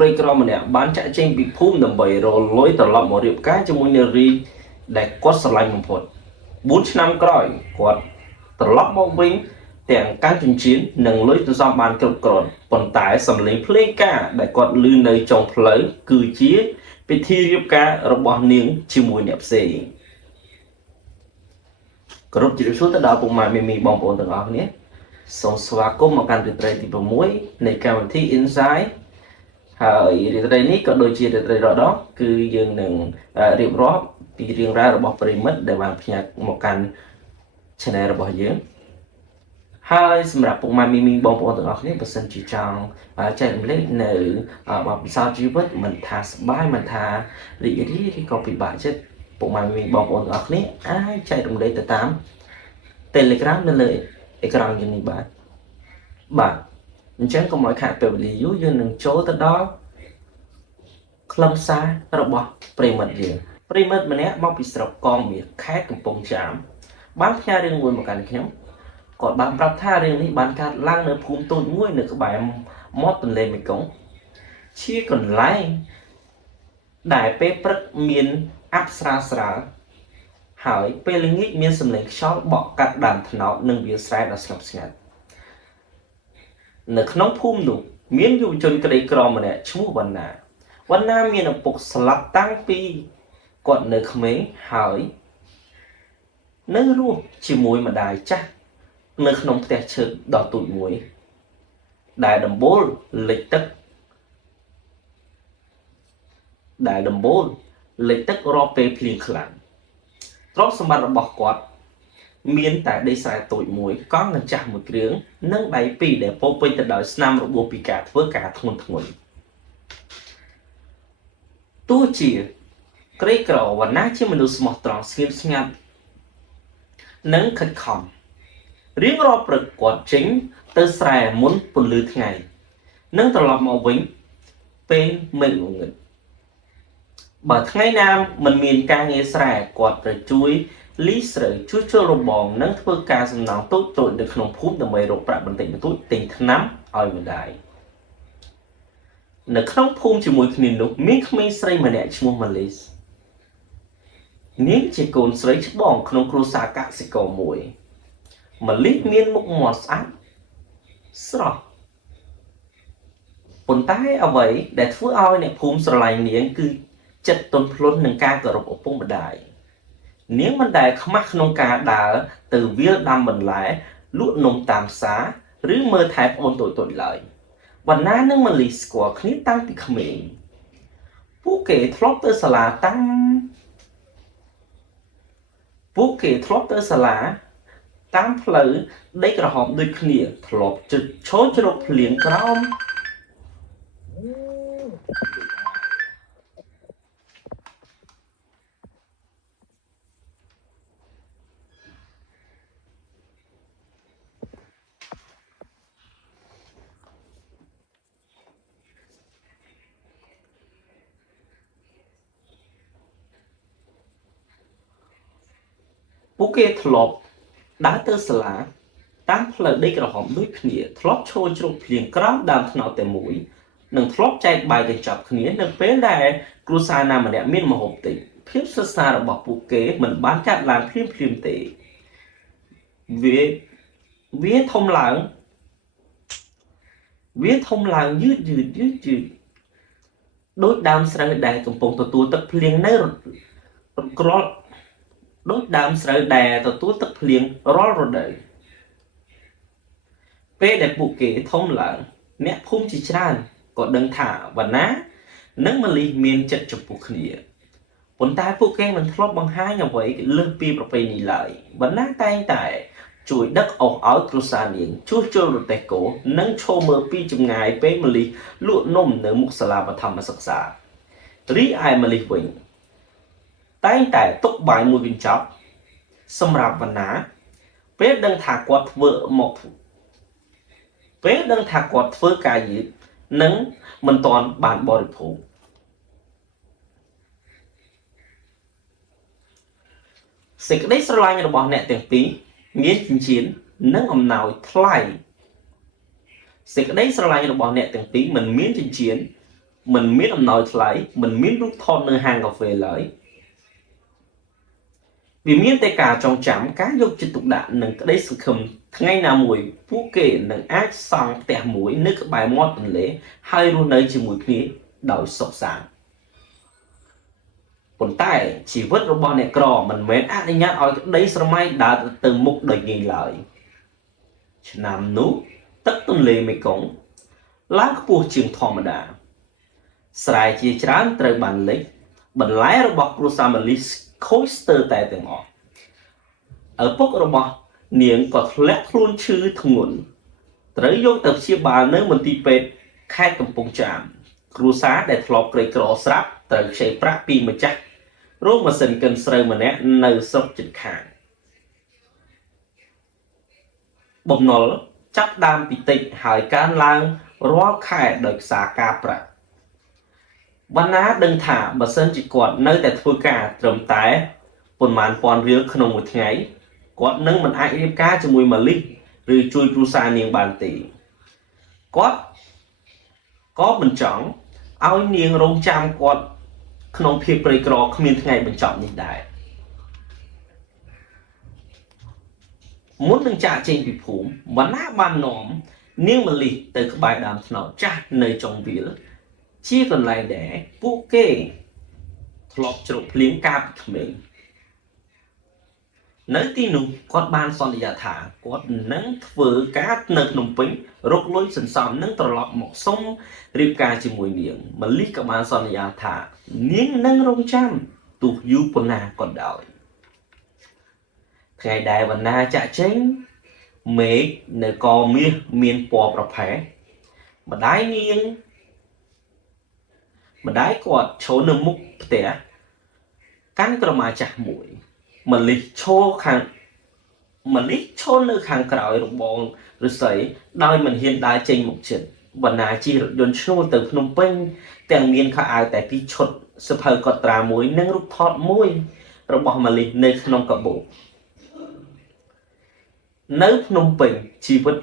ក្រីក្រម្នាក់បានចាក់ចេញពីភូមិដើម្បីរលួយត្រឡប់មករៀបការជាមួយនារីដែលគាត់ស្រឡាញ់បំផុត4ឆ្នាំក្រោយគាត់ត្រឡប់មកវិញទាំងកាន់ចិញ្ចៀននិងលុយទៅសំបានគ្រប់គ្រាន់ប៉ុន្តែសំឡេងភ្លេងការដែលគាត់ឮនៅចុងផ្លូវគឺជាពិធីរៀបការរបស់នាងជាមួយអ្នកផ្សេងគ្រប់ជម្រាបសួរទៅដល់ពុកម៉ែមីមីបងប្អូនទាំងអស់គ្នាសូមស្វាគមន៍មកកាន់រាត្រីទី6នៃកម្មវិធី Inside ហើយរាត្រីនេះក៏ដូចជារាត្រីរដងគឺយើងនឹងរៀបរាប់ពីរឿងរ៉ាវរបស់ប្រិមិត្តដែលបានផ្ញើមកកាន់ channel របស់យើងហើយសម្រាប់ពុកម៉ែមីមីបងប្អូនទាំងអស់គ្នាបើសិនជាចង់ចែករំលែកនៅបទពិសោធន៍ជីវិតមិនថាសប្បាយមិនថារីករាយឬក៏ពិបាកចិត្តពុកម៉ែមីមីបងប្អូនទាំងអស់គ្នាអាចចែករំលែកទៅតាម Telegram នៅលើអេក្រង់យើងនេះបាទអញ្ចឹងកុំឲ្យខាតពេលវេលាយូរយើងនឹងចូលទៅដល់ខ្លឹមសាររបស់ប្រិមិត្តយើងប្រិមិត្តម្នាក់មកពីស្រុកកងមាសខេត្តកំពង់ចាមបានផ្ញើរឿងមួយមកកាន់ខ្ញុំគាត់បានប្រាប់ថារឿងនេះបានកើតឡើងនៅភូមិតូចមួយនៅក្បែរមាត់ទន្លេមេគង្គជាកន្លែងដែលពេលព្រឹកមានអប្សរាស្រាលហើយពេលល្ងាចមានសំឡេងខ្យល់បក់កាត់ដើមត្នោតនិងវាលស្រែដ៏ស្ងប់ស្ងាត់នៅក្នុងភូមិនោះមានយុវជនក្រីក្រម្នាក់ឈ្មោះវណ្ណាមានឪពុកស្លាប់តាំងពីគាត់នៅក្មេងហើយនៅរស់ជាមួយម្ដាយចាស់នៅក្នុងផ្ទះឈើដ៏ទូចមួយដែលដំបូលលិចទឹករាល់ពេលភ្លៀងខ្លាំងទ្រព្យសម្បត្តិរបស់គាត់មានតែដីស្រែតូចមួយកង់កញ្ចាស់មួយគ្រឿងនិងដៃពីរដែលពោពេញទៅដោយស្នាមរបួសពីការធ្វើការធ្ងន់ធ្ងរទោះជាក្រីក្រវណ្ណាជាមនុស្សស្មោះត្រង់ស្ងៀមស្ងាត់និងខិតខំរៀងរាល់ព្រឹកគាត់ចេញទៅស្រែមុនពន្លឺថ្ងៃនិងត្រឡប់មកវិញពេលមេឃងងឹតបើថ្ងៃណាមិនមានការងារស្រែគាត់ត្រូវជួយលីស្រូវជួសជុលរបងនិងធ្វើការសំណង់តូចៗនៅក្នុងភូមិដើម្បីរកប្រាក់បន្តិចបន្តួចទិញថ្នាំឲ្យម្ដាយនៅក្នុងភូមិជាមួយគ្នានោះមានក្មេងស្រីម្នាក់ឈ្មោះម៉ាលីសនាងជាកូនស្រីច្បងក្នុងគ្រួសារកសិករមួយម៉ាលីសមានមុខមាត់ស្អាតស្រស់ប៉ុន្តែអ្វីដែលធ្វើឲ្យអ្នកភូមិស្រឡាញ់នាងគឺចិត្តទន់ភ្លន់នឹងការគោរពឪពុកម្ដាយនាងមិនដែលខ្មាស់ក្នុងការដើរទៅវាលដាំបន្លែលក់នំតាមផ្សារឬមើលថែប្អូនតូចៗឡើយវណ្ណានិងម៉ាលីស្គាល់គ្នាតាំងពីក្មេងពួកគេធ្លាប់ទៅសាលាតាមផ្លូវដីក្រហមដូចគ្នាធ្លាប់ជិតឈរជ្រកភ្លៀងក្រោមពួកគេធ្លាប់ដើរទៅសាលាតាមផ្លូវដីក្រហមដូចគ្នាធ្លាប់ឈរជ្រកភ្លៀងក្រោមដើមត្នោតតែមួយនិងធ្លាប់ចែកបាយកញ្ចប់គ្នានៅពេលដែលគ្រួសារណាម្នាក់មានម្ហូបតិចភាពស្និទ្ធស្នាលរបស់ពួកគេមិនបានកាត់ឡើងភ្លាមទេវាធំឡើងយឺតដូចដើមស្រូវដែលកំពុងទទួលទឹកភ្លៀងនៅដូចដើមស្រូវដែលទទួលទឹកភ្លៀងរាល់រដូវពេលដែលពួកគេធំឡើងអ្នកភូមិជាច្រើនក៏ដឹងថាវណ្ណានិងម៉ាលីមានចិត្តចំពោះគ្នាប៉ុន្តែពួកគេមិនធ្លាប់បង្ហាញអ្វីលើសពីប្រពៃណីឡើយវណ្ណាតែងតែជួយដឹកអស់ឲ្យគ្រួសារនាងជួសជុលរទេះគោនិងឈរមើលពីចម្ងាយពេលម៉ាលីលក់នំនៅមុខសាលាបឋមសិក្សារីឯម៉ាលីវិញតែងតែទុកបាយមួយកញ្ចប់សម្រាប់វណ្ណាពេលដឹងថាគាត់ធ្វើការយឺតនិងមិនទាន់បានបរិភោគសេចក្តីស្រឡាញ់របស់អ្នកទាំងពីរមានចិញ្ចៀននិងអំណោយថ្លៃសេចក្តីស្រឡាញ់របស់អ្នកទាំងពីរមិនមានចិញ្ចៀន mình miếtអំណោយថ្លៃមិនមានរូបថតនៅហាងកាហ្វេឡើយវាមានតែការចងចាំការយកចិត្តទុកដាក់និងក្តីសង្ឃឹមថ្ងៃណាមួយពួកគេនឹងអាចសង់ផ្ទះមួយនៅក្បែរមាត់ទន្លេហើយរស់នៅជាមួយគ្នាដោយសុខសាន្តប៉ុន្តែជីវិតរបស់អ្នកក្រមិនមែនអនុញ្ញាតឲ្យក្តីស្រមៃដើរទៅមុខដោយងាយឡើយឆ្នាំនោះទឹកទន្លេមេគង្គឡើងខ្ពស់ជាងធម្មតាស្រែជាច្រើនត្រូវបានលិចបន្លែរបស់គ្រួសារម៉ាលីសខូចស្ទើរតែទាំងអស់ឪពុករបស់នាងក៏ធ្លាក់ខ្លួនឈឺធ្ងន់ត្រូវយកទៅព្យាបាលនៅមន្ទីរពេទ្យខេត្តកំពង់ចាមគ្រួសារដែលធ្លាប់ក្រីក្រស្រាប់ត្រូវខ្ចីប្រាក់ពីម្ចាស់រោងម៉ាស៊ីនកិនស្រូវម្នាក់នៅស្រុកជិតខាងបំណុលចាប់ដើមពីតិចហើយកើនឡើងរាល់ខែដោយសារការប្រាក់បណ្ណាដឹងថាបើសិនជាគាត់នៅតែធ្វើការត្រឹមតែប៉ុន្មានពាន់រៀលក្នុងមួយថ្ងៃគាត់នឹងមិនអាចរៀបការជាមួយម៉ាលីឬជួយគ្រួសារនាងបានទេគាត់ក៏មិនចង់ឲ្យនាងរងចាំគាត់ក្នុងភាពក្រីក្រគ្មានថ្ងៃបញ្ចប់នេះដែរមុននឹងចាកចេញពីភូមិបណ្ណាបាននាំនាងម៉ាលីទៅក្បែរដើមត្នោតចាស់នៅចុងវាលជាកន្លែងដែលពួកគេធ្លាប់ជ្រកភ្លៀងកាលពីក្មេងនៅទីនោះគាត់បានសន្យាថាគាត់នឹងធ្វើការនៅភ្នំពេញរកលុយសន្សំនិងត្រឡប់មកសុំរៀបការជាមួយនាងម៉ាលីក៏បានសន្យាថានាងនឹងរងចាំទោះយូរប៉ុណ្ណាក៏ដោយថ្ងៃដែលវណ្ណាចាក់ចេញមេឃនៅកមាសមានពណ៌ប្រផេះម្ដាយនាងម្ដាយគាត់ឈរនៅមុខផ្ទះកាន់ក្រមាចាស់មួយម៉ាលីឈរនៅខាងក្រោយរបងឫស្សីដោយមិនហ៊ានដើរចេញមកជិតវណ្ណាជិះរថយន្តឈ្នួលទៅភ្នំពេញទាំងមានខោអាវតែពីរឈុតសភៅកត់ត្រាមួយនិងរូបថតមួយរបស់ម៉ាលីនៅក្នុងកាបូបនៅភ្នំពេញជីវិត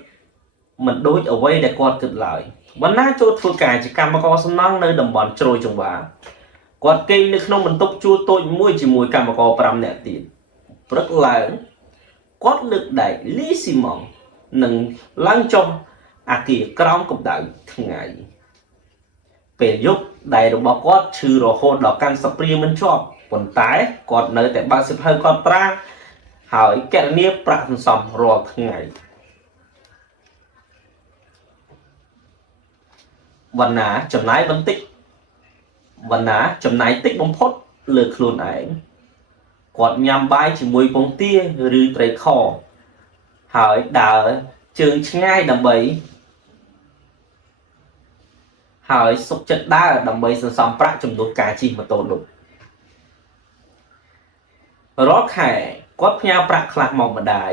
មិនដូចអ្វីដែលគាត់គិតឡើយវណ្ណាចូលធ្វើការជាកម្មករសំណង់នៅតំបន់ជ្រោយចង្វាគាត់គេងនៅក្នុងបន្ទប់ជួលតូចមួយជាមួយកម្មករ5នាក់ទៀតព្រឹកឡើងគាត់លើកដែកលីស៊ីម៉ង់និងឡើងចុះអាគារក្រោមកម្ដៅថ្ងៃពេលយប់ដៃរបស់គាត់ឈឺរហូតដល់កាន់ស្ព្រាមិនជាប់ប៉ុន្តែគាត់នៅតែបើកសៀវភៅកត់ត្រាហើយគណនាប្រាក់សន្សំរាល់ថ្ងៃវណ្ណាចំណាយតិចបំផុតលើខ្លួនឯងគាត់ញ៉ាំបាយជាមួយពងទាឬត្រីខហើយដើរជើងឆ្ងាយហើយសុខចិត្តដើរដើម្បីសន្សំប្រាក់ជំនួសការជិះម៉ូតូលុបរាល់ខែគាត់ផ្ញើប្រាក់ខ្លះមកម្ដាយ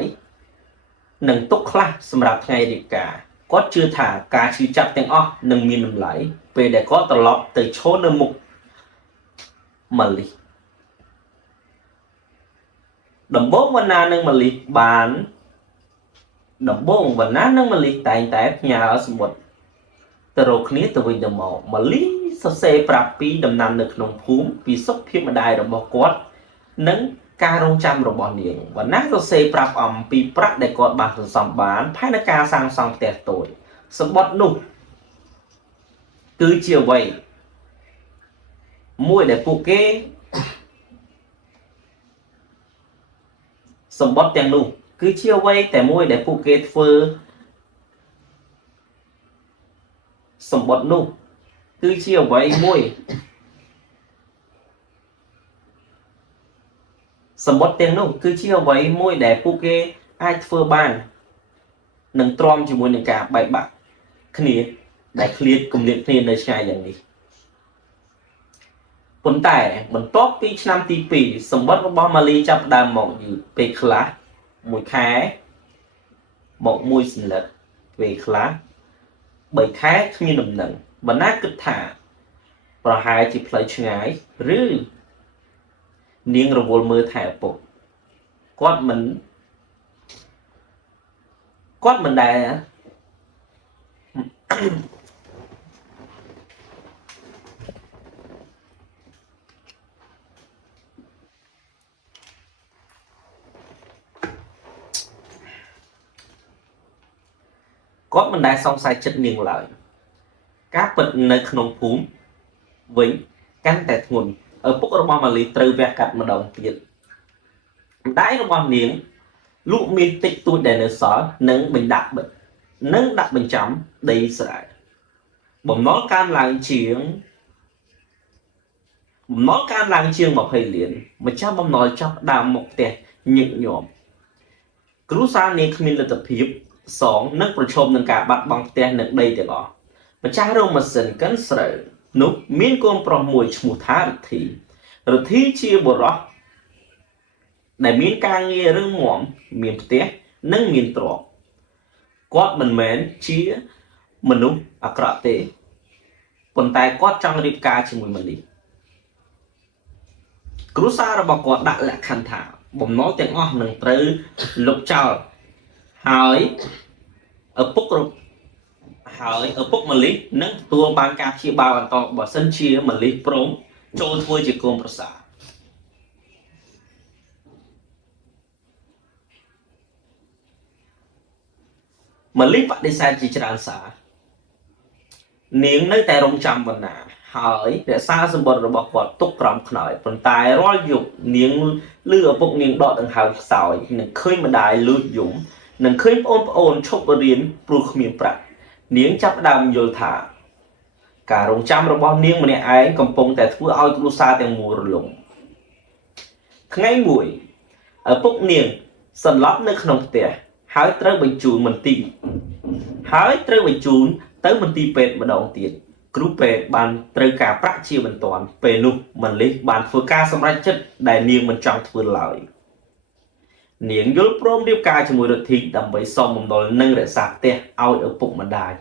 និងទុកខ្លះសម្រាប់ថ្ងៃរៀបការគាត់ជឿថាការឈឺចាប់ទាំងអស់នឹងមានតម្លៃពេលដែលគាត់ត្រឡប់ទៅឈរនៅមុខម៉ាលីដំបូងវណ្ណានិងម៉ាលីតែងតែផ្ញើសម្បត្តិទៅរកគ្នាទៅវិញទៅមកម៉ាលីសរសេរប្រាប់ពីដំណាំនៅក្នុងភូមិពីសុខភាពម្ដាយរបស់គាត់និងការរងចាំរបស់នាងវណ្ណាសរសេរប្រាប់អំពីប្រាក់ដែលគាត់បានសន្សំបានផែនការសាងសង់ផ្ទះតូចសម្បត្តិនោះគឺជាអ្វីមួយដែលពួកគេសម្បត្តិទាំងនោះគឺជាអ្វីតែមួយដែលពួកគេធ្វើសម្បត្តិនោះគឺជាអ្វីមួយសម្បត្តិទាំងនោះគឺជាអ្វីមួយដែលពួកគេអាចធ្វើបាននឹងទ្រាំជាមួយនឹងការបែកបាក់គ្នាដែលឃ្លាតគម្លាតគ្នានៅឆ្ងាយយ៉ាងនេះប៉ុន្តែបន្ទាប់ពីឆ្នាំទី2សម្បត្តិរបស់ម៉ាលីចាប់ដើមមកយឺតពេលខ្លះមួយខែមកមួយសន្លឹកពេលខ្លះ3ខែគ្មានដំណឹងបណ្ណាគិតថាប្រហែលជាផ្លូវឆ្ងាយឬនាងរវល់មើលថែឪពុកគាត់មិនដែល គាត់មិនដែលសង្ស័យចិត្តនាងឡើយការពិតនៅក្នុងភូមិវិញកាន់តែធ្ងន់ឪពុករបស់ម៉ាលីត្រូវវះកាត់ម្ដងទៀតម្ដាយរបស់នាងលក់មានតិចតួចដែលនៅសល់និងបញ្ដាក់បិទនិងដាក់បញ្ចាំដីស្រែបំណុលកើនឡើងជាង20លានម្ចាស់បំណុលចាប់ដើមមកផ្ទះញឹកញាប់គ្រួសារនាងគ្មានលទ្ធភាពសងនិងប្រឈមនឹងការបាត់បង់ផ្ទះនិងដីទាំងអស់ម្ចាស់រោងម៉ាស៊ីនកិនស្រូវនោះមានកូនប្រុសមួយឈ្មោះថារិទ្ធីជាបុរសដែលមានការងាររឹងមាំមានផ្ទះនិងមានទ្រព្យគាត់មិនមែនជាមនុស្សអាក្រក់ទេប៉ុន្តែគាត់ចង់រៀបការជាមួយម៉ាលីគ្រួសាររបស់គាត់ដាក់លក្ខខណ្ឌថាបំណុលទាំងអស់នឹងត្រូវលុបចោលហើយឪពុកម៉ាលីនឹងទទួលបានការព្យាបាលបន្តបើសិនជាម៉ាលីព្រមចូលធ្វើជាកូនប្រសារម៉ាលីបដិសេធជាច្រើនសារនាងនៅតែរងចាំបណ្ណាហើយរក្សាសម្បត្តិរបស់គាត់ទុកក្រោមខ្នើយប៉ុន្តែរាល់យប់នាងឮឪពុកនាងដកដង្ហើមខ្សោយនិងឃើញម្ដាយលួចយំនិងឃើញប្អូនឈប់រៀនព្រោះគ្មានប្រាក់នាងចាប់ផ្ដើមយល់ថាការរងចាំរបស់នាងម្នាក់ឯងកំពុងតែធ្វើឲ្យគ្រួសារទាំងមូលរលំថ្ងៃមួយឪពុកនាងសន្លប់នៅក្នុងផ្ទះហើយត្រូវបញ្ជូនទៅមន្ទីរពេទ្យម្ដងទៀតគ្រូពេទ្យបានត្រូវការប្រាក់ជាបន្ទាន់ពេលនោះម៉ាលីបានធ្វើការសម្រេចចិត្តដែលនាងមិនចង់ធ្វើឡើយនាងយល់ព្រមរៀបការជាមួយរិទ្ធីដើម្បីសងបំណុលនិងរក្សាផ្ទះឲ្យឪពុកម្ដាយ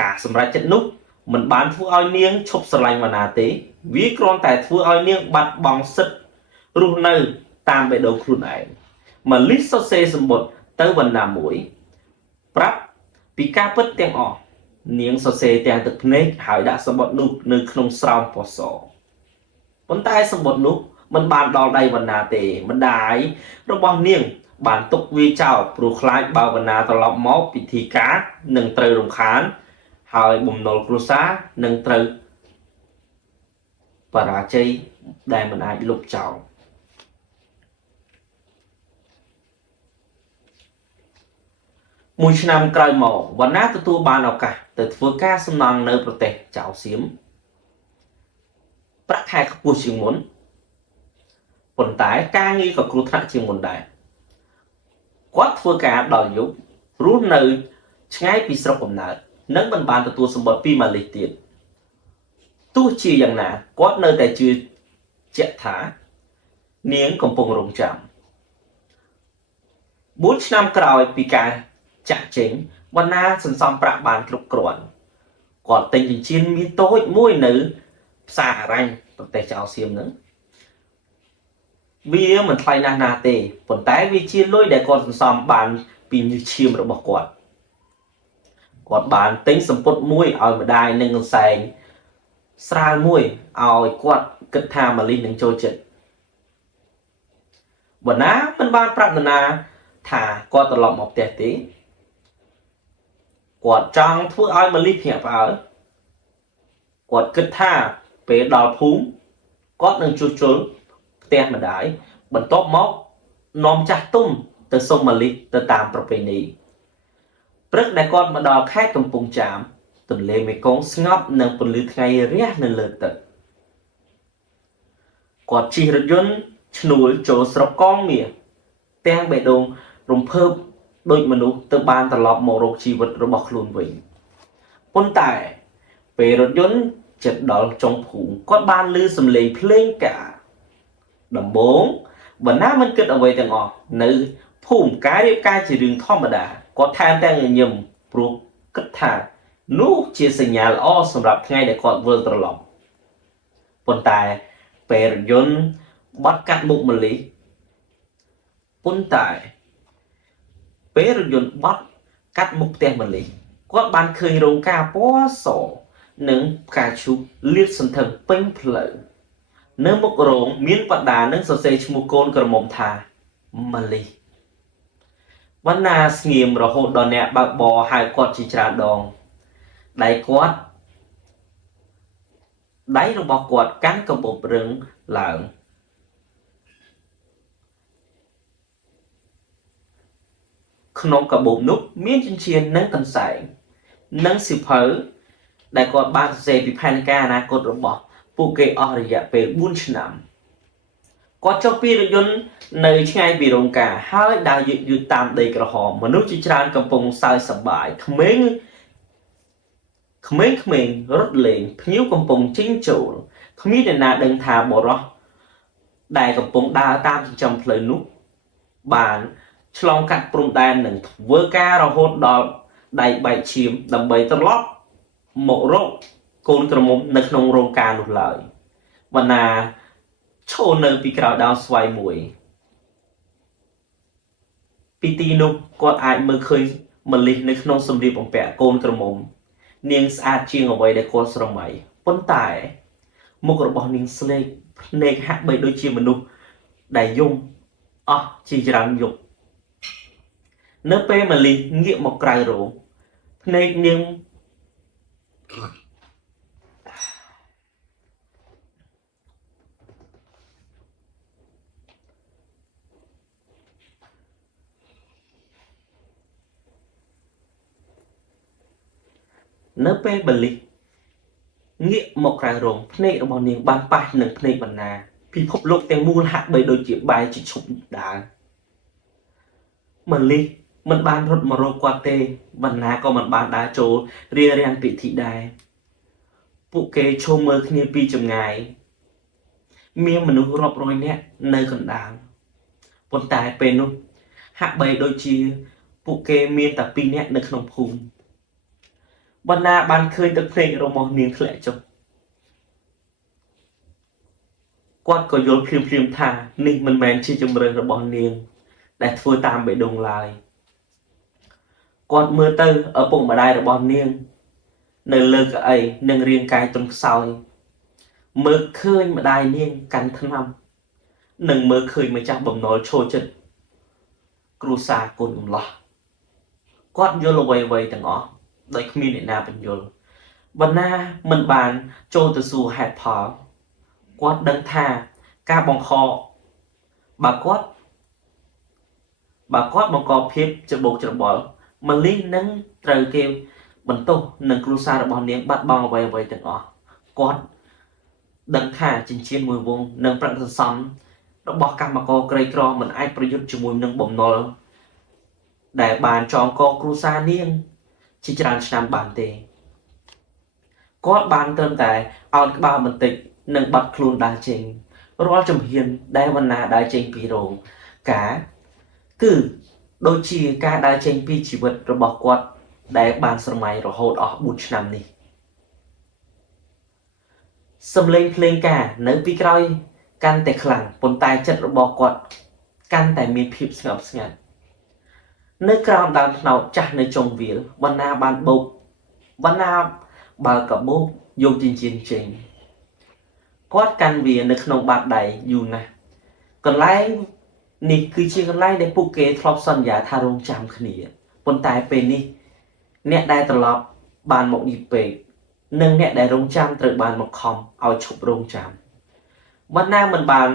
ការសម្រេចចិត្តនោះមិនបានធ្វើឲ្យនាងឈប់ស្រឡាញ់វណ្ណាទេវាគ្រាន់តែធ្វើឲ្យនាងបាត់បង់សិទ្ធិរស់នៅតាមបេះដូងខ្លួនឯងម៉ាលីសរសេរសម្បត្តិទៅវណ្ណាមួយប្រាប់ពីការពិតទាំងអស់នាងសរសេរទាំងទឹកភ្នែកហើយដាក់សម្បត្តិនោះនៅក្នុងស្រោមពណ៌សប៉ុន្តែសម្បត្តិនោះមិនបានដល់ដៃវណ្ណាទេម្ដាយរបស់នាងបានទុកវាចោលព្រោះខ្លាចបើវណ្ណាត្រឡប់មកពិធីការនឹងត្រូវរំខានហើយបំណុលគ្រួសារនឹងត្រូវបរាជ័យដែលមិនអាចលុបចោលមួយឆ្នាំក្រោយមកវណ្ណាទទួលបានឱកាសទៅធ្វើការសំណង់នៅប្រទេសចៅសៀមប្រាក់ខែខ្ពស់ជាងមុនប៉ុន្តែការងារក៏គ្រោះថ្នាក់ជាងមុនដែរគាត់ធ្វើការដល់យប់រស់នៅឆ្ងាយពីស្រុកកំណើតនិងមិនបានទទួលសម្បត្តិពីម៉ាឡេទៀតទោះជាយ៉ាងណាគាត់នៅតែជឿជាក់ថានាងកំពុងរងចាំ4ឆ្នាំក្រោយពីការចាក់ចេញវណ្ណាសន្សំប្រាក់បានគ្រប់គ្រាន់គាត់ទិញចិញ្ចៀនមាសតូចមួយនៅផ្សារអរញ្ញប្រទេសចៅសៀមហ្នឹងវាមិនថ្លៃណាស់ណាទេប៉ុន្តែវាជាលុយដែលគាត់សន្សំបានពីញើសឈាមរបស់គាត់បានទិញសំពត់មួយឲ្យម្ដាយនិងកន្សែងស្រាលមួយឲ្យគាត់គិតថាម៉ាលីនឹងចូលចិត្តវណ្ណាមិនបានប្រាប់នរណាថាគាត់ត្រឡប់មកផ្ទះទេគាត់ចង់ធ្វើឲ្យម៉ាលីភ្ញាក់ផ្អើលគាត់គិតថាពេលដល់ភូមិគាត់នឹងជួសជុលផ្ទះម្ដាយបន្ទាប់មកនាំចាស់ទុំទៅសុំម៉ាលីទៅតាមប្រពៃណីព្រឹកដែលគាត់មកដល់ខេត្តកំពង់ចាមទន្លេមេគង្គស្ងប់និងពន្លឺថ្ងៃរះនៅលើទឹកគាត់ជិះរថយន្តឈ្នួលចូលស្រុកកងមាសទាំងបេះដូងរំភើបដូចមនុស្សទៅបានត្រឡប់មករកជីវិតរបស់ខ្លួនវិញប៉ុន្តែពេលរថយន្តជិតដល់ចុងភូមិគាត់បានឮសំឡេងភ្លេងការដំបូងបណ្ណាមិនគិតអ្វីទាំងអស់នៅភូមិការរៀបការជារឿងធម្មតាគាត់ថែមទាំងញញឹមព្រោះគិតថានោះជាសញ្ញាល្អសម្រាប់ថ្ងៃដែលគាត់វិលត្រឡប់ប៉ុន្តែពេលរថយន្តបាត់កាត់មុខម៉ាលីពេលរថយន្តបាត់កាត់មុខផ្ទះម៉ាលីគាត់បានឃើញរោងការពណ៌សនិងផ្កាឈូកលាតសន្ធឹងពេញផ្លូវនៅមុខរោងមានបដានិងសរសេរឈ្មោះកូនក្រមុំថាម៉ាលី วันนาเงียมเราโหดดอนเนี่ยบาบอหายกอดจีจราดองได้กอดได้เราบอกกอดกันกระบบเรื่องหลังขนมกระบบนุกมีนจินเชียนนั่งกันใส่นั่งสิเพอได้กอดบาเซปิพันกานะกดระบอกปูเกอริยะเป็นบุญชนำกอดเจ้าปีรยนต์ในช่ายปีรงกาให้ดาวยืดตามเด็กระหอมมนุษย์จิจรานกำปงสายสบายเขม้งรถเลงพิ้วกำปงจิ้งโจลขมิ้นนาเดินทางบ่รอได้กำปงดาวตามจำเพลินุกบานฉลองกัดปรุงแดนหนึ่งเวอร์การะโหดดอได้ใบชิมดำใบตลอดหมกโรคโกนกระมุมในขนมโรงการหลุดเลยวันนาโชว์เนอปีกราวดาวสวายมวยปีตีนุกกอดอายมือเคยมาลิในขนมสมรีบองแปะโกนกระมุมเนียงสะอาดเชียงเอาไว้ในโคสรมัยปนตายมุกระบอกเนียงสเล็กเนกหักใบโดยเชียมนุษย์ได้ยุ่งอ๋อจีจรังยุกเนื้อเป้มาลิเงียบหมกไกรโรงเนกเนียงเนื้อเป้บลิเงียบหมกไกรโรงเนกระบอกเนียงบานปลายหนึ่งเนกบรรณาพี่พบโลกแตงมูลหักใบโดยเจียบใบจิตชุบดามันลิมันบานรถมารกว่าเตบรรณาก็มันบานดาโจเรียเรียนปิธิได้ปุเกโชเมอร์คเนียปีจงไงมีมนุษย์รอบร้อยเนี่ยในกันดางปนตายเป็นนุ่หักใบโดยเจียปุเกมีแต่ปีเนี่ยในขนมภูมิบรรณาบานเคยตะเพลงเรามองเนียงแผลจบกอดก็โยนพริมท่านี่มันแมนชีจมเริงระบอนเนียงแต่ทั่วตามไปดงลายกอดมือเตอởปุ่มมาได้ระบอนเนียงในเลิกไอ้หนึ่งเรียงกายตรงซอยมือเคยมาได้เนียงกันทั้งnămหนึ่งมือเคยมาจากบ่มน้อยโชว์จุดกรูซากุนหล่อกอดโยนลอยไว้ต่างอ๋อโดยมีในนาเป็นโยนวันหน้ามันบานโจตสูแหดพอกอดดังท่ากาบองคอบากอดบางกอเพียบจะบกจะบอลมันลิงนั่งเตยเกมบรรทุกหนึ่งครูซาระบอลเนี้ยบัดบองไว้ต่างอ๋อกอดดังท่าจินเชียนมวยวงหนึ่งประทับซ้ำระบอกกรรมกอไกรกรอมันไอประยุทธ์จมวยหนึ่งบ่มนอลได้บานจองกอครูซาเนียงชิจรันชนามบานเตกอดบานเติมแต่เอาบามันติดหนึ่งบัดคลูนได้จริงรอจมเฮียนได้วันนาได้จริงปีโรงกาคือโดยชีการได้เจงปีชีวิตระบบกวดได้บานสมัยเราโหดออกบุญนำนี่สำเร็จเพลงกาเนื้อปีกรอยกันแต่ขลังปนตายจัดระบบกวดกันแต่มีผิวสงบสงัดเนื้อกราวดาวเหนาจักในจงวิลวันนาบานบุกวันนาบากับบุกโยจริงจริงกวดกันเวียในขนมบาดใดอยู่นะก่อนไล่นี่คือชีกันไล่ในปุกเกทรอปสัญญาทารงจามขณีปนตายเป็นนี่เนี่ยได้ตลอดบานหมกดีเปกหนึ่งเนี่ยได้รงจามตรึกบานหมกคอมเอาฉุบรงจามวันหน้ามันบาน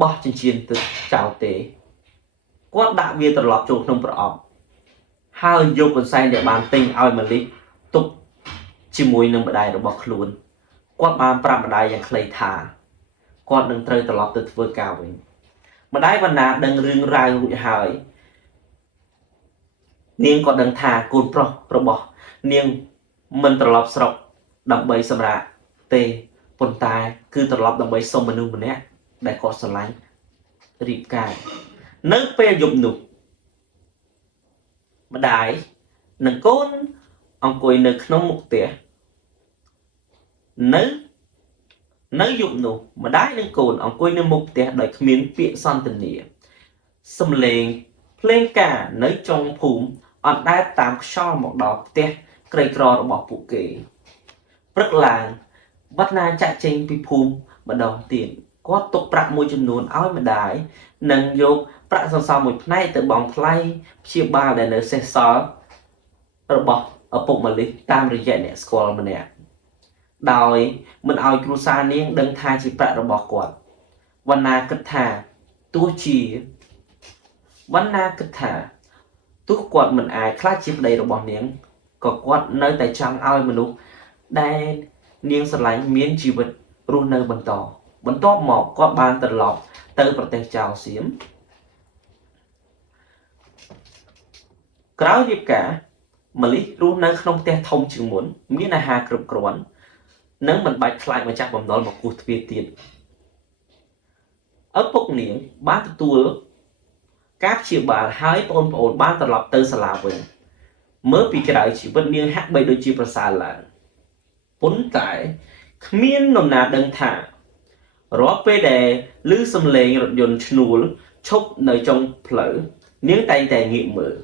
บอจริงตึกเจ้าเตะกวดด่าเวียตลอดจูนมประอบห้าโยกคนใส่เดี๋ยวบานติงเอามันลิตุกชิมวยหนึ่งบันไดเราบอกคลุนกวดบานปราบันไดอย่างเคลทากวดหนึ่งเตยตลอดตึกเวอร์กาวเองมาได้บรรณาดังเรื่องรายหุ่ยหายเนียงก็ดังทากูนประบอกเนียงมันตลอดสระดับใบสมระเตปนตายคือตลอดดับใบสมมนุษย์มันเนี้ยได้กอสไลด์รีบกายนึกไปหยุดหนุกมาได้หนึ่งก้นองคุยนึกน้องมุกเตะนึกหยุดหนุมาได้หนึ่งโกนองคุยในมุกเตะโดยขมิ้นเปียซันตันเนียสำเร็จเพลงกาในจงภูมิอันได้ตามช่อหมอกดอกเตะไกรกรอระบอกปุกเกปรึกลางวัดนาจะเจงปีภูมิมาดองเตียน គាត់ទុកប្រាក់មួយចំនួនឲ្យម្ដាយនិងយកប្រាក់សន្សំមួយផ្នែកទៅបង់ថ្លៃព្យាបាលដែលនៅសេសសល់របស់ឪពុកម្លិះតាមរយៈអ្នកស្គាល់ម្នាក់ដោយមិនឲ្យគ្រួសារនាងដឹងថាជាប្រាក់របស់គាត់វណ្ណាគិតថាទោះគាត់មិនអាចខ្លាចជាប្តីរបស់នាងក៏គាត់នៅតែចង់ឲ្យមនុស្សដែលនាងស្រឡាញ់មានជីវិតរស់នៅបន្តបន្ទាប់មកគាត់បានត្រឡប់ទៅប្រទេសចៅសៀមក្រោយរៀបការម្លិះរស់នៅក្នុងផ្ទះធំជាងមុនមានអាហារគ្រប់គ្រាន់និងមិនបាច់ខ្លាចម្ចាស់បំណុលមកគោះទ្វារទៀតឪពុកនាងបានទទួលការព្យាបាលហើយបងប្អូនបានត្រឡប់ទៅសាលាវិញមើលពីក្រៅជីវិតនាងហាក់បីដូចជាប្រសើរឡើងប៉ុន្តែគ្មាននរណាដឹងថារាល់ពេលដែលឮសំឡេងរថយន្តឈ្នួលឈប់នៅចុងផ្លូវនាងតែងតែងាកមើល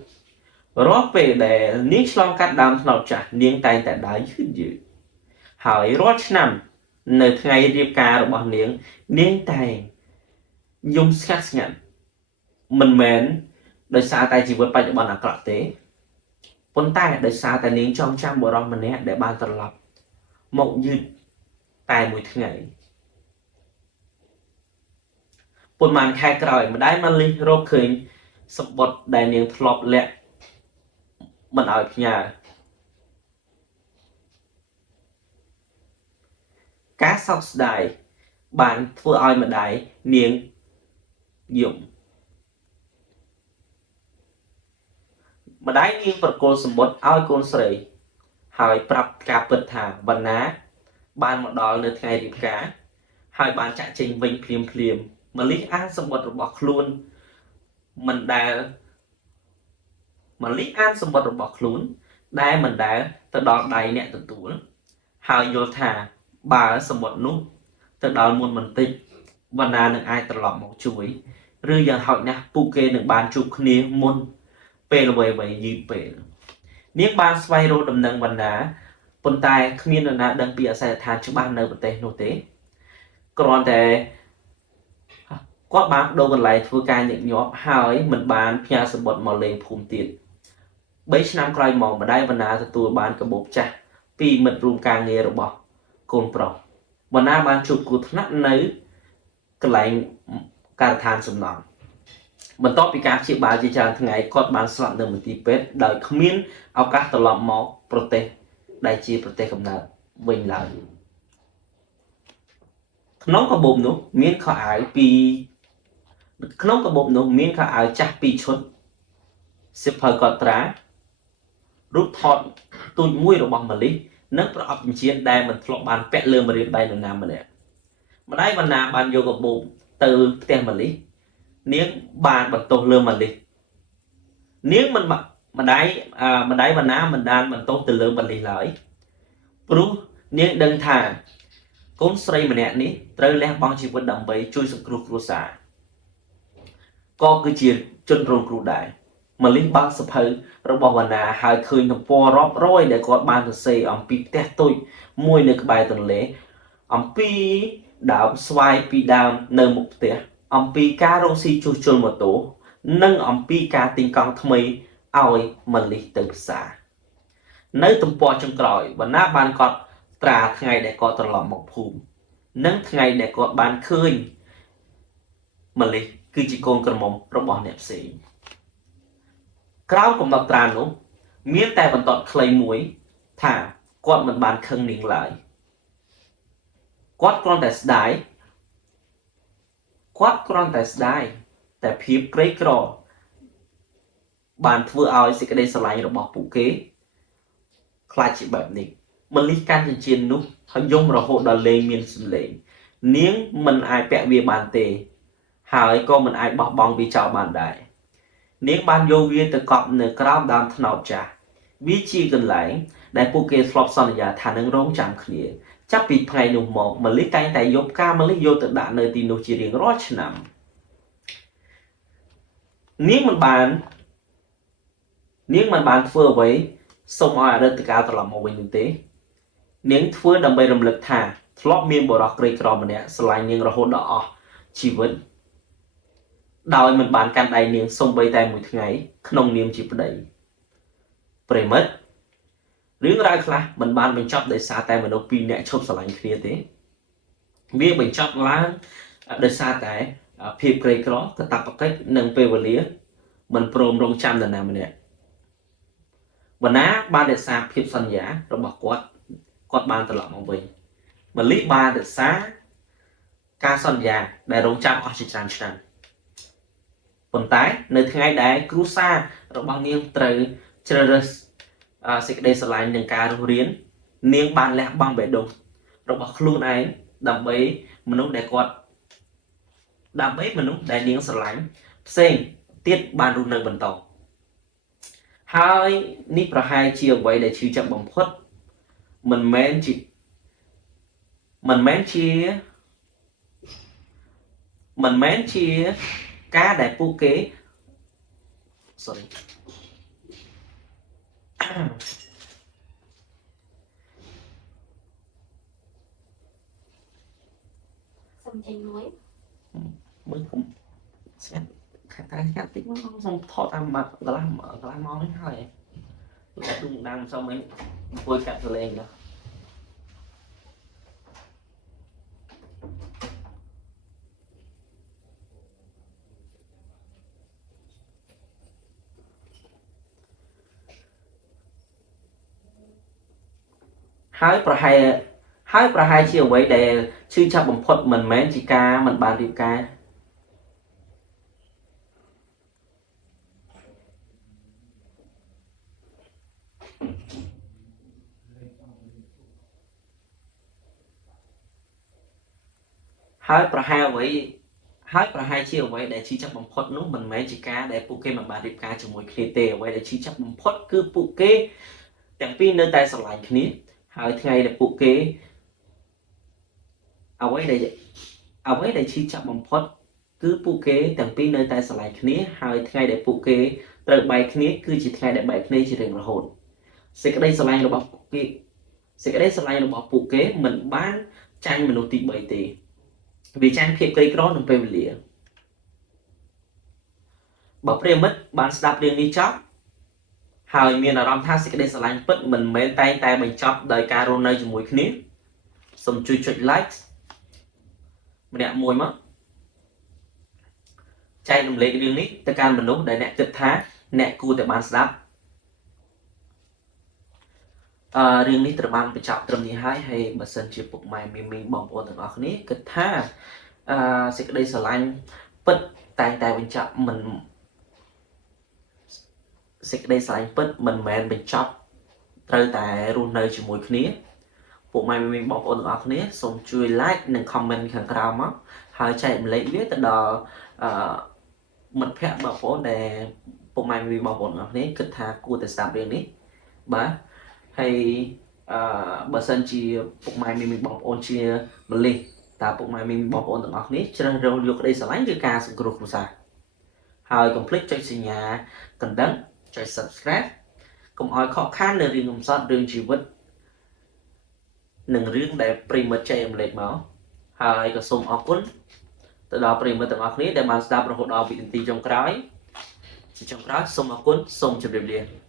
រាល់ពេលដែលនាងឆ្លងកាត់ដើមថ្នោតចាស់នាងតែងតែដើរយឺតហើយរាល់ឆ្នាំនៅថ្ងៃរៀបការរបស់នាងតែយំស្ងាត់មិនមែនដោយសារតែជីវិតបច្ចុប្បន្នអាក្រក់ទេប៉ុន្តែដោយសារតែនាងចងចាំបុរសម្នាក់ដែលបានត្រឡប់មកយឺតតែមួយថ្ងៃប៉ុន្មានខែក្រោយម្ដាយម៉ាលីរកឃើញសម្បត្តិដែលនាងធ្លាប់លាក់មិនឲ្យផ្ញើការសោកស្ដាយបានធ្វើឲ្យម្ដាយនាងយំម្ដាយនាងប្រគល់សម្បត្តិឲ្យកូនស្រីហើយប្រាប់ការពិតថាវណ្ណាបានមកដល់នៅថ្ងៃរៀបការហើយបានចាក់ចេញវិញភ្លាមម្លិះអានសម្បត្តិរបស់ខ្លួនមិនដែលទៅដល់ដៃអ្នកទទួលហើយយល់ថាបើសម្បត្តិនោះទៅដល់មុនបន្តិចវណ្ណានឹងអាចត្រឡប់មកជួយឬយ៉ាងហោចណាស់ពួកគេនឹងបានជួបគ្នាមុនពេលអ្វីៗយឺតពេលនាងបានស្វែងរកដំណឹងវណ្ណាប៉ុន្តែគ្មាននរណាដឹងពីអាសយដ្ឋានច្បាស់នៅប្រទេសនោះទេគ្រាន់តែគាត់បានដូរកន្លែងធ្វើការញឹកញាប់ហើយមិនបានផ្ញើសម្បត្តិមកលេងភូមិទៀត3ឆ្នាំក្រោយមកម្ដាយវណ្ណាទទួលបានកាបូបចាស់ពីមិត្តរួមការងាររបស់កូនប្រុសវណ្ណាបានជួបគ្រោះថ្នាក់នៅកន្លែងការដ្ឋានសំណង់បន្ទាប់ពីការព្យាបាលជាច្រើនថ្ងៃគាត់បានស្លាប់នៅមន្ទីរពេទ្យដោយគ្មានឱកាសត្រឡប់មកប្រទេសដែលជាប្រទេសកំណើតវិញឡើយក្នុងកាបូបនោះមានខោអាវចាស់2ឈុតសិភៅកត់ត្រារូបថតទូចមួយរបស់ម៉ាលីនិងប្រអប់ចិញ្ចៀនដែលមិនធ្លាប់បានពាក់លើម្រាមដៃនរណាម្នាក់ម្ដាយវណ្ណាបានយកកាបូបទៅផ្ទះម៉ាលីនាងបានបន្ទោសលើម៉ាលីនាងមិនម្ដាយវណ្ណាមិនបានបន្ទោសទៅលើម៉ាលីឡើយព្រោះនាងដឹងថាកូនស្រីម្នាក់នេះត្រូវលះបង់ជីវិតដើម្បីជួយសង្គ្រោះគ្រួសារក៏គឺជាជនរងគ្រោះដែរម៉ាលីបើកសភៅរបស់វណ្ណាហើយឃើញទំព័ររាប់រយដែលគាត់បានសរសេរអំពីផ្ទះតូចមួយនៅក្បែរទន្លេអំពីដើមស្វាយពីដើមនៅមុខផ្ទះអំពីការរកស៊ីជួសជុលម៉ូតូនិងអំពីការទិញកង់ថ្មីឲ្យម៉ាលីទៅផ្សារនៅទំព័រចុងក្រោយវណ្ណាបានកត់ត្រាថ្ងៃដែលគាត់ត្រឡប់មកភូមិនិងថ្ងៃដែលគាត់បានឃើញម៉ាលីគឺជាកូនក្រមុំរបស់អ្នកផ្សេងក្រោមកំណត់ត្រានោះមានតែបន្ទាត់ខ្លីមួយថាគាត់មិនបានខឹងនាងឡើយគាត់គ្រាន់តែស្ដាយតែភាពក្រីក្របានធ្វើឲ្យសេចក្តីស្រឡាញ់របស់ពួកគេខ្លាចជាបែបនេះម៉ាលីកាន់ចិញ្ចៀននោះហើយយំរហូតដល់លេងមានសម្លេងនាងមិនអាចពាក់វាបានទេហើយក៏មិនអាចបោះបង់វាចោលបានដែរនាងបានយកវាទៅកប់នៅក្រោមដើមត្នោតចាស់វាជាកន្លែងដែលពួកគេធ្លាប់សន្យាថានឹងរងចាំគ្នាចាប់ពីថ្ងៃនោះមកម៉ាលីតែងតែយកផ្កាម៉ាលីយកទៅដាក់នៅទីនោះជារៀងរាល់ឆ្នាំនាងមិនបានធ្វើអ្វីសូមឲ្យអតីតកាលត្រឡប់មកវិញនោះទេនាងធ្វើដើម្បីរំលឹកថា ធ្លាប់មានបរិះក្រីក្រម្នាក់ស្រឡាញ់នាងរហូតដល់អស់ជីវិតដោយមិនបានកាន់ដៃនាងសូម្បីតែមួយថ្ងៃក្នុងនាមជាប្តីប្រិមិត្តរឿងរ៉ាវខ្លះមិនបានបញ្ចប់ដោយសារតែមនុស្សពីរនាក់ឈប់ស្រឡាញ់គ្នាទេវាបញ្ចប់ឡើងដោយសារតែភាពក្រីក្រកាតព្វកិច្ចនិងពេលវេលាមិនព្រមរងចាំនរណាម្នាក់បណ្ណាបានរក្សាភាពសន្យារបស់គាត់បានត្រឡប់មកវិញមលីបានរក្សាការសន្យាដែលរងចាំអស់ជាច្រើនឆ្នាំប៉ុន្តែនៅថ្ងៃដែលគ្រួសាររបស់នាងត្រូវជ្រើសរើសសេចក្តីស្រឡាញ់និងការរស់រាននាងបានលះបង់បេះដូងរបស់ខ្លួនឯងដើម្បីមនុស្សដែលនាងស្រឡាញ់ផ្សេងទៀតបានរស់នៅបន្តហើយនេះប្រហែលជាអ្វីដែលឈឺចាប់បំផុតមិនមែនជាការដែលពួកគេសុំចេញមួយមើលខ្ញុំស្ងាត់ខាត់តែស្ងាត់តិចមកសុំថតតាមកន្លះម៉ោងនេះហើយតែឌុំដាំសុំមិនអង្គុយកាត់សលេងណាហើយប្រហែលជាអ្វីដែលឈឺចាប់បំផុតមិនមែនជាការមិនបានរៀបការហើយប្រហែលជាអ្វីដែលឈឺចាប់បំផុតនោះមិនមែនជាការដែលពួកគេមិនបានរៀបការជាមួយគ្នាទេអ្វីដែលឈឺចាប់បំផុតគឺពួកគេទាំងពីរនៅតែស្រឡាញ់គ្នាហើយថ្ងៃដែលពួកគេអ្វីដែលឈឺចាប់បំផុតគឺពួកគេទាំងពីរនៅតែស្រឡាញ់គ្នាហើយថ្ងៃដែលពួកគេត្រូវបែកគ្នាគឺជាថ្ងៃដែលបែកគ្នាជារៀងរហូតសេចក្តីស្រឡាញ់របស់ពួកគេមិនបានចាញ់មនុស្សទី3ទេវាចាញ់ភាពក្រីក្រនិងពេលវេលាបើប្រិយមិត្តបានស្ដាប់រឿងនេះចប់ហើយមានអារម្មណ៍ថាសេចក្តីស្រឡាញ់ពិតមិនមែនតែបញ្ចប់ដោយការរស់នៅជាមួយគ្នាសូមជួយចុច like ម្នាក់មួយមកចែករំលែករឿងនេះទៅកាន់មនុស្សដែលអ្នកគិតថាអ្នកគួរតែបានស្ដាប់រឿងនេះត្រូវបានបញ្ចប់ត្រឹមនេះហើយបើសិនជាពុកម៉ែមីបងប្អូនទាំងអស់គ្នាគិតថាសេចក្តីស្រឡាញ់ពិតតែបញ្ចប់មិនសេចក្តីស្រឡាញ់ពិតមិនមែនបញ្ចប់ត្រូវតែរស់នៅជាមួយគ្នាពុកម៉ែមីបងប្អូនទាំងអស់គ្នាសូមជួយ like និង comment ខាងក្រោមមកហើយចែករំលែកវាទៅដល់មិត្តភ័ក្តិបងប្អូនដែលពុកម៉ែមីបងប្អូនទាំងអស់គ្នាគិតថាគួរតែស្ដាប់រឿងនេះបាទហើយបើសិនជាពុកម៉ែមីបងប្អូនជាម្លេះតើពុកម៉ែមីបងប្អូនទាំងអស់គ្នាជ្រើសរើសយកក្តីស្រឡាញ់ឬការសង្គ្រោះគ្រួសារហើយកុំភ្លេចចុចសញ្ញាកណ្ដឹងចុច subscribe កុំឲ្យខកខាននៅរឿងកំសត់រឿងជីវិតនិងរឿងដែលប្រិមិត្តចែករំលែកមកហើយក៏សូមអរគុណទៅដល់ប្រិមិត្តទាំងអស់គ្នាដែលបានស្ដាប់រហូតដល់វិនាទីចុងក្រោយសូមអរគុណសូមជម្រាបលា